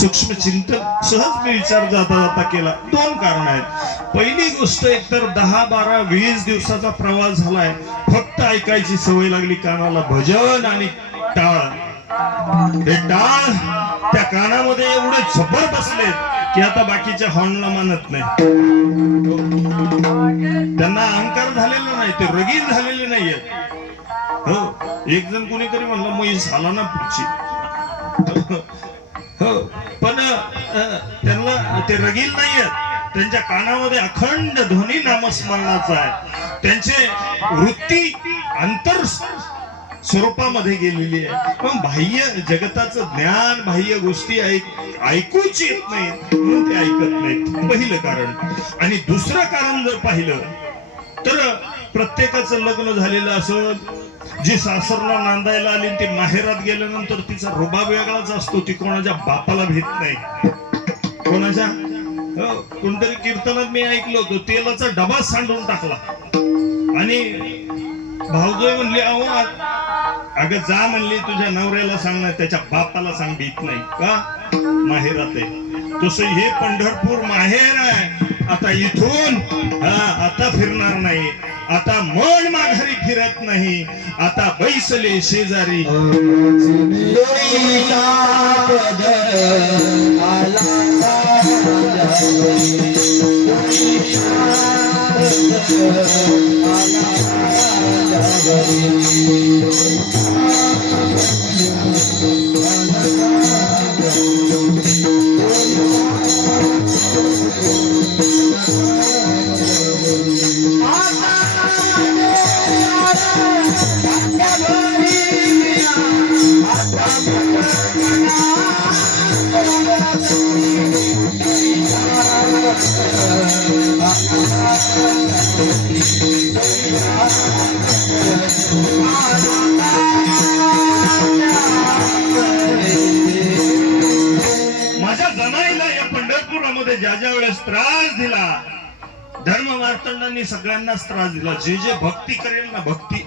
सूक्ष्म चिंतन सहज मी विचार जाता जाता केला. दोन कारण आहेत. पहिली गोष्ट एकतर दहा बारा वीस दिवसाचा प्रवास झालाय. फक्त ऐकायची सवय लागली कानाला भजन आणि टाळ. हे टाळ त्या कानामध्ये एवढे झबर बसलेत की आता बाकीच्या हॉर्नला मानत नाही. त्यांना अहंकार झालेला नाही ते रगीत झालेले नाहीयेत. हो एक जण कोणीतरी म्हणलं मग झाला ना पुढची. हो. पण त्यांना ते रगील नाहीयेत. त्यांच्या कानामध्ये अखंड ध्वनी नामस्मरणाचा आहे. त्यांचे वृत्ती अंतर स्वरूपामध्ये गेलेली आहे. पण बाह्य जगताचं ज्ञान बाह्य गोष्टी ऐक ऐकूच येत नाही म्हणून ते ऐकत नाहीत. पहिलं कारण. आणि दुसरं कारण जर पाहिलं तर प्रत्येकाचं लग्न झालेलं असं जी सासरला नांदायला आली ती माहेरात गेल्यानंतर तिचा रुबाब वेगळाच असतो. ती कोणाच्या बापाला भेट नाही. कोणाच्या? हो, कोणतरी कीर्तनात मी ऐकलं होतं. तेलाचा डबा सांडून टाकला. आणि भाऊजोय म्हणले अहो अग अगं जा म्हणली तुझ्या नवऱ्याला सांग ना त्याच्या बापाला सांग भीत नाही. का? माहेरात आहे. तसं हे पंढरपूर माहेर आहे. आता इथून हा आता फिरणार नाही. आता मन माघारी फिरत नाही आता बैसले शेजारी माझ्या जनाईला या पंढरपुरामध्ये ज्या ज्या वेळेस त्रास दिला धर्म वार्तांनी सगळ्यांनाच त्रास दिला. जे जे भक्ती करेल ना भक्ती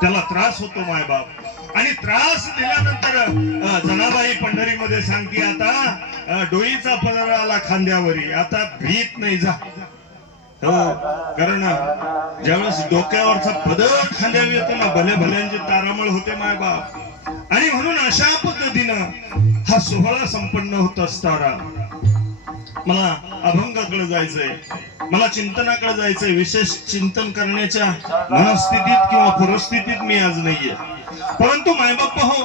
त्याला त्रास होतो मायबाप आणि त्रास दिल्यानंतर अ, जनाबाई पंढरीमध्ये सांगते आता डोईचा पदर आला खांद्यावरी आता भीत नाही जा. हो कारण ज्यावेळेस डोक्यावरचा पदर खांद्यावर येतो ना भले भल्यांची तारामळ होते मायबाप आणि म्हणून अशा पद्धतीनं हा सोहळा संपन्न होत असताना मला अभंगाकडे जायचंय मला चिंतनाकडे जायचंय विशेष चिंतन करण्याच्या मनस्थितीत किंवा परिस्थितीत मी आज नाहीये. परंतु मायबाप हो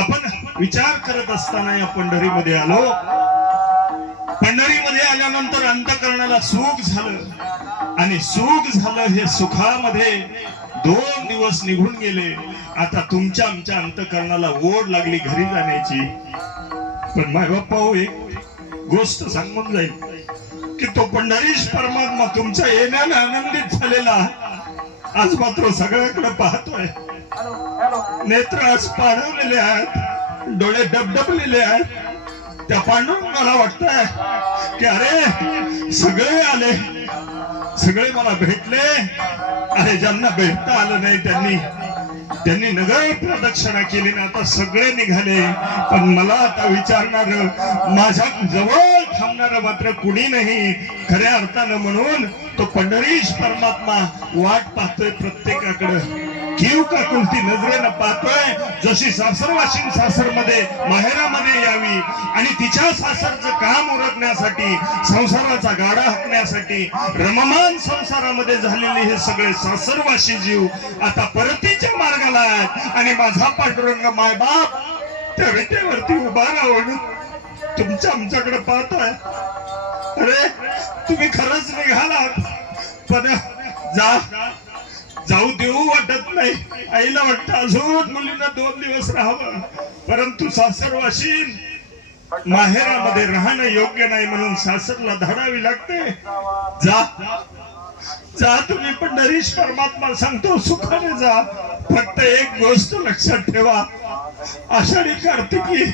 आपण विचार करत असताना या पंढरीमध्ये आलो. पंढरीमध्ये आल्यानंतर अंतकरणाला सुख झालं. आणि सुख झालं हे सुखामध्ये दोन दिवस निघून गेले. आता तुमच्या आमच्या अंतकरणाला ओढ लागली घरी जाण्याची. पण माय बाप्पा हो एक गोष्ट सांगून जाईल. की तो पंढरीश परमात्मा तुमच्या येण्याने आनंदित झालेला. आज मात्र सगळ्याकडे पाहतोय. नेत्र आज पाणवलेले आहेत. डोळे डबडबलेले आहेत. त्या मला वाटतंय की अरे सगळे आले. सगळे मला भेटले. अरे ज्यांना भेटता आलं नाही त्यांनी त्यांनी नगर प्रदक्षिणा केली ना आता सगळे निघाले. पण मला आता विचारणार माझ्या जवळ थांबणार मात्र कुणी नाही. खऱ्या अर्थानं म्हणून तो पंढरीश परमात्मा वाट पाहतोय प्रत्येकाकडं. जीव का कुलती नजरेनं पाहतोय? जशी सासरवाशीन सासरमध्ये माहेरामध्ये यावी. आणि तिच्या सासरचं काम उरकण्यासाठी संसाराचा गाडा हाकण्यासाठी रममान संसारामध्ये झालेले हे सगळे सासरवाशी जीव आता परतीच्या मार्गाला आहेत. आणि माझा पांडुरंग मायबाप त्या विटेवरती उभा राहून तुमच्या आमच्याकडे पाहतोय. अरे तुम्ही खरंच निघालात. पण जा. जाऊ देऊ वाटत नाही. आईला वाटतं अजून मुलींना दोन दिवस राहावं. परंतु सासरवाशीन माहेरामध्ये राहणं योग्य नाही म्हणून सासरला धाडावी लागते. जा. जा तुम्ही नरीश परमात्मा सांगतो सुखाने जा. फक्त एक गोष्ट लक्षात ठेवा. आषाढी कार्तिकी.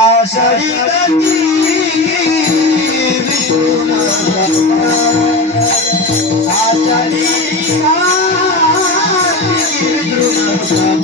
आषाढी आषाढी त्या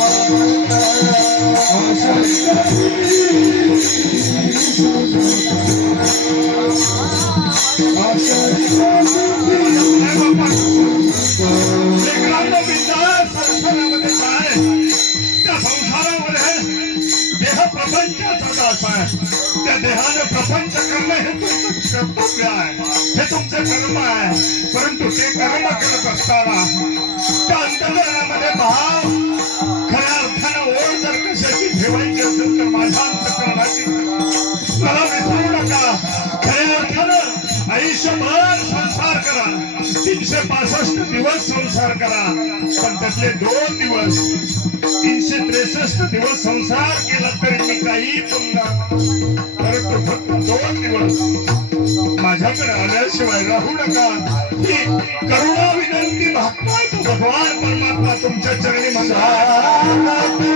त्या देहाने प्रपंच करणं हे तुमचं कर्तव्य आहे हे तुमचं कर्म आहे परंतु ते कर्म करत असताना त्या अंतकरणामध्ये भाव खऱ्या अर्थानं ओढ जर कशाची ठेवायची असेल तर माझ्या अंतकरणाची मला विसरू नका. खऱ्या अर्थानं आयुष्यभर संसार करा. तीनशे पासष्ट दिवस संसार करा. पण त्यातले दोन दिवस तीनशे त्रेसष्ट दिवस संसार केला तरी मी काही तुमचा फक्त दोन दिवस. माझ्याकडे आल्याशिवाय राहू नका. ही करुणा मी भागतोय तो भगवान परमात्मा तुमच्या चरणी म्हणा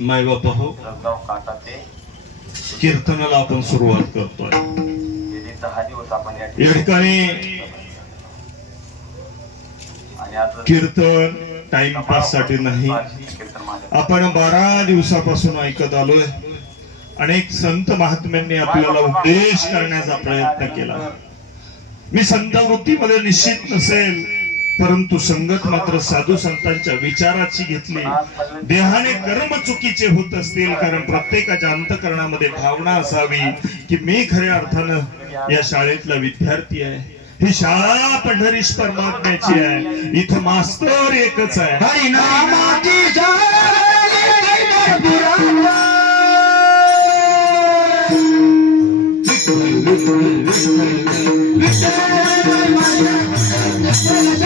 माय बापा हो कीर्तनाला आपण सुरुवात करतोय. या ठिकाणी कीर्तन टाइमपाससाठी नाही. आपण बारा दिवसापासून ऐकत आलोय. अनेक संत महात्म्यांनी आपल्याला उपदेश करण्याचा प्रयत्न केला. मी संत वृत्तीमध्ये निश्चित नसेल परंतु संगत मात्र साधू संतांच्या विचाराची घेतली देहाने कर्म चुकीचे होत असतील कारण प्रत्येकाच्या अंतकरणामध्ये भावना असावी की मी खऱ्या अर्थानं या शाळेतला विद्यार्थी आहे ही शाळा पंढरीश परमात्म्याची आहे इथं मास्तर एकच आहे हरिनामाची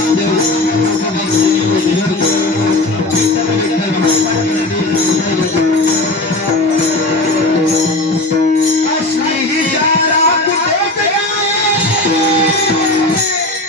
असली